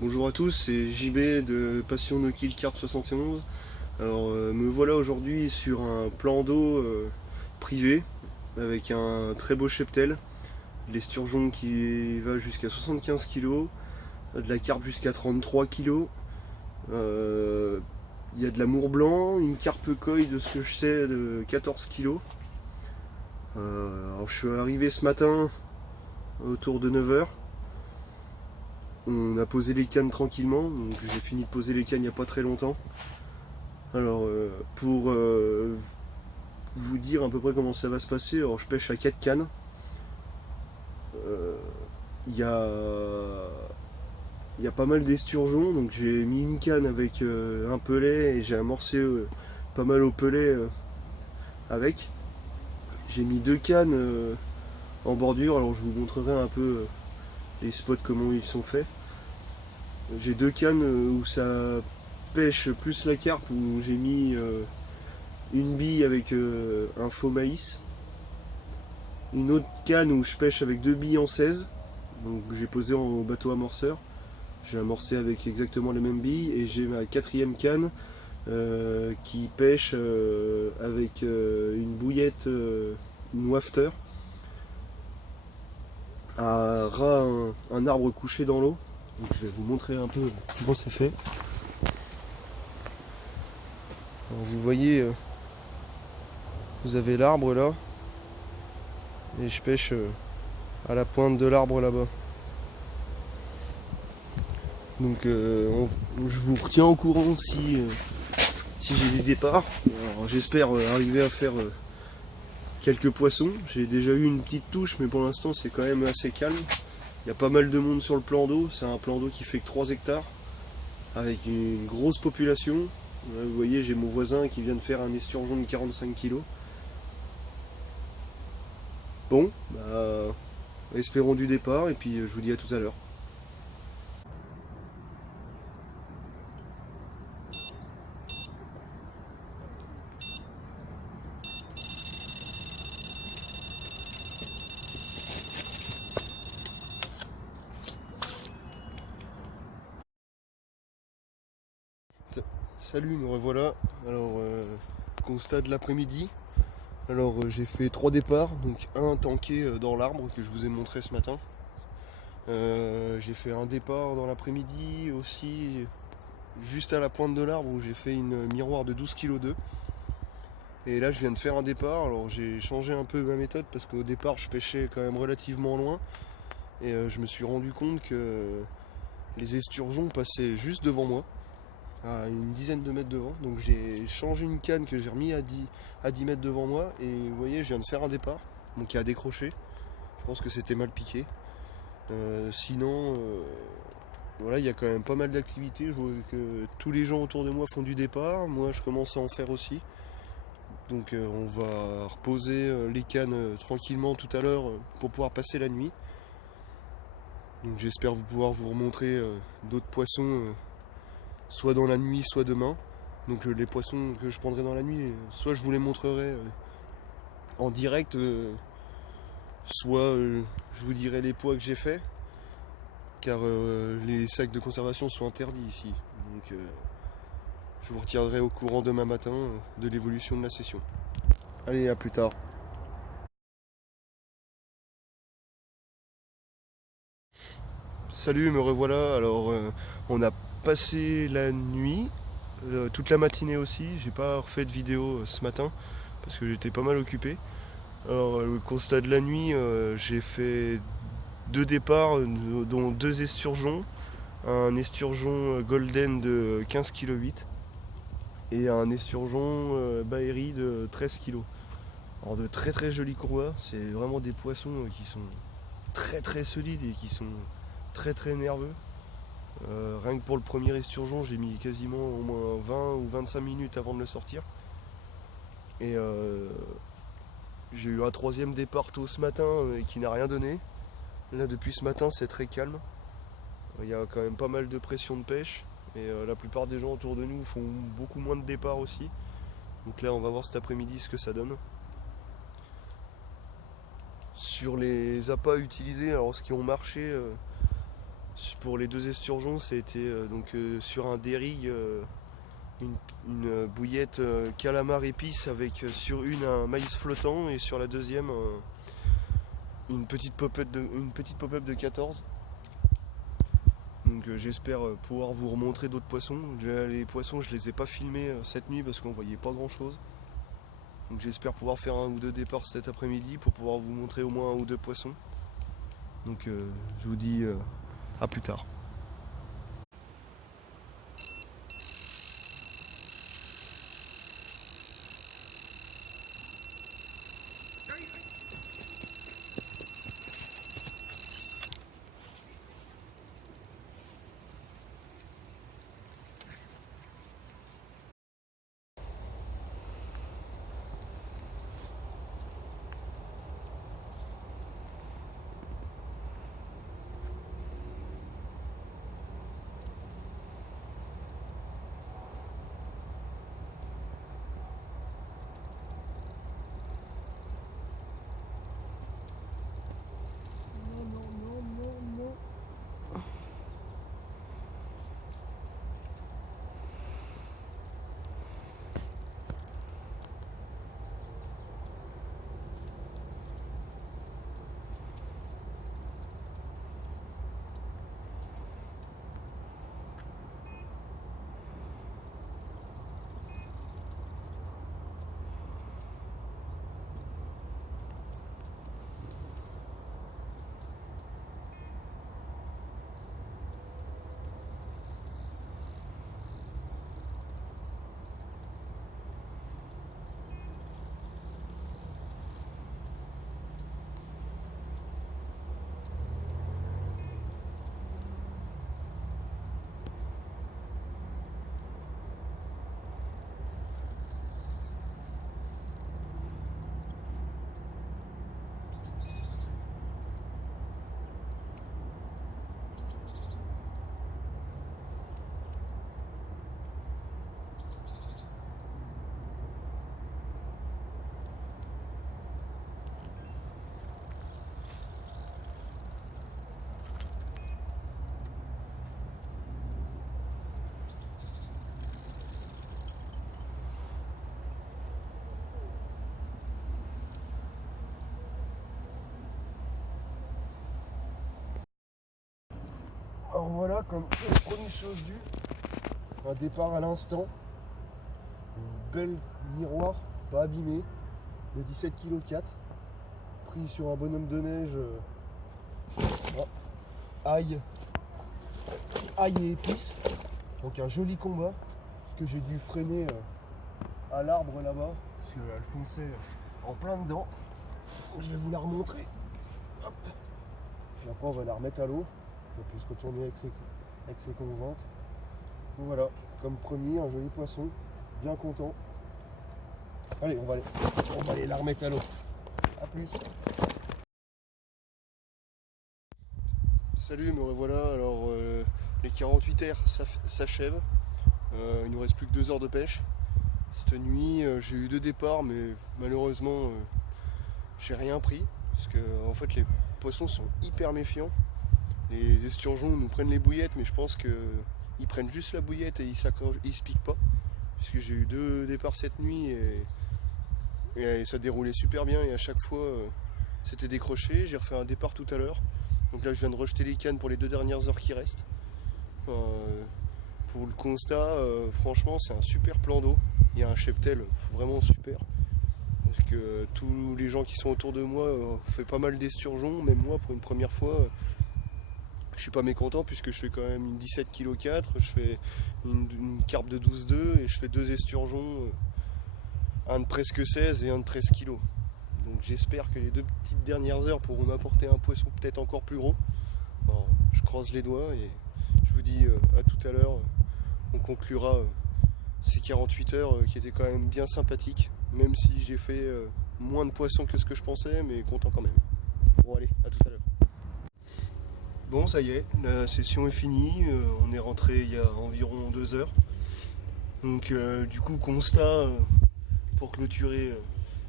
Bonjour à tous, c'est JB de Passion No Kill Carp 71. Alors me voilà aujourd'hui sur un plan d'eau privé avec un très beau cheptel, de l'esturgeon qui va jusqu'à 75 kg, de la carpe jusqu'à 33 kg. Il y a de l'amour blanc, une carpe koi de ce que je sais de 14 kg. Alors je suis arrivé ce matin autour de 9 h. On a posé les cannes tranquillement, donc j'ai fini de poser les cannes il n'y a pas très longtemps. Alors pour vous dire à peu près comment ça va se passer, alors je pêche à 4 cannes. Il y a pas mal d'esturgeons, donc j'ai mis une canne avec un pelet et j'ai amorcé pas mal au pelet avec. J'ai mis 2 cannes en bordure, alors je vous montrerai un peu les spots comment ils sont faits. J'ai 2 cannes où ça pêche plus la carpe, où j'ai mis une bille avec un faux maïs. Une autre canne où je pêche avec 2 billes en 16. Donc j'ai posé en bateau amorceur. J'ai amorcé avec exactement les mêmes billes. Et j'ai ma 4e canne qui pêche avec une bouillette, une wafter, à ras un arbre couché dans l'eau. Donc je vais vous montrer un peu comment c'est fait. Alors vous voyez, vous avez l'arbre là. Et je pêche à la pointe de l'arbre là-bas. Donc je vous retiens au courant si j'ai des départs. Alors j'espère arriver à faire quelques poissons. J'ai déjà eu une petite touche, mais pour l'instant c'est quand même assez calme. Il y a pas mal de monde sur le plan d'eau. C'est un plan d'eau qui fait que 3 hectares, avec une grosse population. Là, vous voyez, j'ai mon voisin qui vient de faire un esturgeon de 45 kg. Bon, espérons du départ, et puis je vous dis à tout à l'heure. Salut, me revoilà. Alors, constat de l'après-midi. Alors, j'ai fait 3 départs, donc un tanké dans l'arbre que je vous ai montré ce matin. J'ai fait un départ dans l'après-midi aussi, juste à la pointe de l'arbre où j'ai fait une miroir de 12 kg 2. Et là, je viens de faire un départ. Alors, j'ai changé un peu ma méthode parce qu'au départ, je pêchais quand même relativement loin. Et je me suis rendu compte que les esturgeons passaient juste devant moi, à une dizaine de mètres devant. Donc j'ai changé une canne que j'ai remis à 10 mètres devant moi. Et vous voyez, je viens de faire un départ, donc qui a décroché. Je pense que c'était mal piqué. Sinon, voilà, il y a quand même pas mal d'activités. Je vois que tous les gens autour de moi font du départ. Moi, je commence à en faire aussi. Donc on va reposer les cannes tranquillement tout à l'heure pour pouvoir passer la nuit. Donc j'espère pouvoir vous remontrer d'autres poissons, soit dans la nuit, soit demain. Donc les poissons que je prendrai dans la nuit, soit je vous les montrerai en direct, soit je vous dirai les poids que j'ai fait, car les sacs de conservation sont interdits ici. Donc je vous retiendrai au courant demain matin de l'évolution de la session. Allez, à plus tard. Salut, me revoilà. Alors on a passé la nuit, toute la matinée aussi. J'ai pas refait de vidéo ce matin parce que j'étais pas mal occupé. Alors le constat de la nuit, j'ai fait 2 départs, dont 2 esturgeons. Un esturgeon golden de 15 kg 8 et un esturgeon Baeri de 13 kg. Alors de très très jolis courroies, c'est vraiment des poissons qui sont très très solides et qui sont très très nerveux. Rien que pour le premier esturgeon, j'ai mis quasiment au moins 20 ou 25 minutes avant de le sortir. Et j'ai eu un 3e départ tôt ce matin qui n'a rien donné. Là depuis ce matin c'est très calme. Il y a quand même pas mal de pression de pêche. Et la plupart des gens autour de nous font beaucoup moins de départs aussi. Donc là on va voir cet après-midi ce que ça donne. Sur les appâts utilisés, alors ce qui ont marché Pour les 2 esturgeons, ça a été sur un dérigue, une bouillette calamar épice avec sur une un maïs flottant et sur la deuxième une petite pop-up de 14. Donc j'espère pouvoir vous remontrer d'autres poissons. Les poissons, je les ai pas filmés cette nuit parce qu'on voyait pas grand chose. Donc j'espère pouvoir faire 1 ou 2 départs cet après-midi pour pouvoir vous montrer au moins 1 ou 2 poissons. Donc je vous dis à plus tard. Alors voilà, comme première chose due, un départ à l'instant, une belle miroir, pas abîmé, de 17,4 kg, pris sur un bonhomme de neige, ail et épices, donc un joli combat que j'ai dû freiner à l'arbre là-bas, parce qu'elle fonçait en plein dedans. Je vais vous la remontrer, hop. Et après on va la remettre à l'eau, qu'elle puisse retourner avec ses conjointes. Donc voilà, comme promis, un joli poisson, bien content. Allez, on va aller la remettre à l'eau. A plus. Salut, me revoilà. Alors, les 48 heures s'achèvent. Il nous reste plus que 2 heures de pêche. Cette nuit, j'ai eu 2 départs, mais malheureusement, j'ai rien pris. Parce que, en fait, les poissons sont hyper méfiants. Les esturgeons nous prennent les bouillettes, mais je pense qu'ils prennent juste la bouillette et ils se piquent pas. Puisque j'ai eu 2 départs cette nuit et ça déroulait super bien. Et à chaque fois, c'était décroché. J'ai refait un départ tout à l'heure. Donc là, je viens de rejeter les cannes pour les 2 dernières heures qui restent. Pour le constat, franchement, c'est un super plan d'eau. Il y a un cheptel vraiment super. Parce que tous les gens qui sont autour de moi ont fait pas mal d'esturgeons. Même moi, pour une première fois, je suis pas mécontent puisque je fais quand même une 17,4 kg. Je fais une carpe de 12,2 et je fais 2 esturgeons, un de presque 16 et un de 13 kg. Donc j'espère que les 2 petites dernières heures pourront m'apporter un poisson peut-être encore plus gros. Alors, je croise les doigts et je vous dis à tout à l'heure. On conclura ces 48 heures qui étaient quand même bien sympathiques, même si j'ai fait moins de poissons que ce que je pensais, mais content quand même. Bon allez, à tout à l'heure. Bon, ça y est, la session est finie, on est rentré il y a environ 2 heures. Donc du coup, constat pour clôturer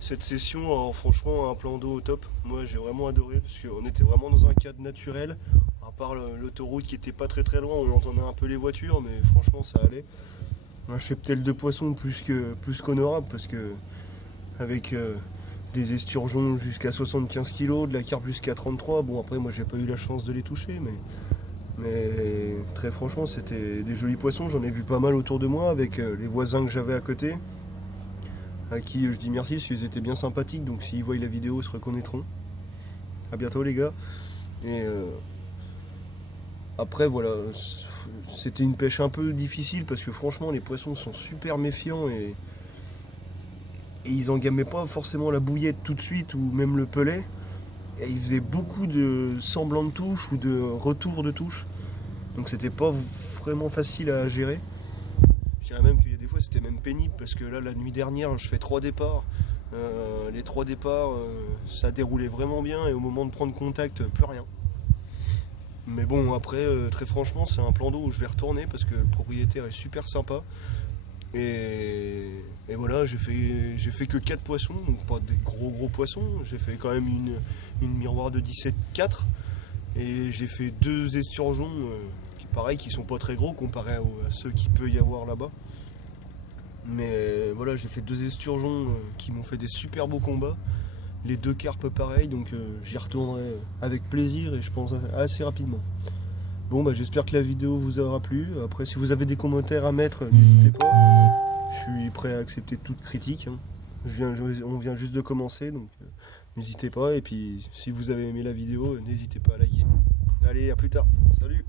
cette session, alors franchement un plan d'eau au top. Moi j'ai vraiment adoré parce qu'on était vraiment dans un cadre naturel, À part l'autoroute qui était pas très loin, on entendait un peu les voitures, mais franchement ça allait. Moi, je fais peut-être de poissons plus qu'honorable parce que avec des esturgeons jusqu'à 75 kg, de la carpe jusqu'à 33, bon après moi j'ai pas eu la chance de les toucher, mais très franchement c'était des jolis poissons, j'en ai vu pas mal autour de moi avec les voisins que j'avais à côté, à qui je dis merci parce qu'ils étaient bien sympathiques, donc s'ils voient la vidéo ils se reconnaîtront. A bientôt les gars. Et après voilà, c'était une pêche un peu difficile parce que franchement les poissons sont super méfiants et ils engamaient pas forcément la bouillette tout de suite ou même le pelet. Et ils faisaient beaucoup de semblants de touche ou de retour de touche. Donc c'était pas vraiment facile à gérer. Je dirais même qu'il y a des fois c'était même pénible parce que là la nuit dernière je fais 3 départs. Les 3 départs ça déroulait vraiment bien et au moment de prendre contact plus rien. Mais bon après très franchement c'est un plan d'eau où je vais retourner parce que le propriétaire est super sympa. Et voilà, j'ai fait que 4 poissons, donc pas des gros poissons. J'ai fait quand même une miroir de 17,4 et j'ai fait 2 esturgeons qui sont pas très gros comparé à ceux qu'il peut y avoir là-bas. Mais voilà, j'ai fait 2 esturgeons qui m'ont fait des super beaux combats. Les 2 carpes pareil, donc j'y retournerai avec plaisir et je pense assez rapidement. Bon bah j'espère que la vidéo vous aura plu. Après si vous avez des commentaires à mettre, n'hésitez pas. Je suis prêt à accepter toute critique. Hein. On vient juste de commencer, donc n'hésitez pas. Et puis si vous avez aimé la vidéo, n'hésitez pas à liker. Allez, à plus tard. Salut!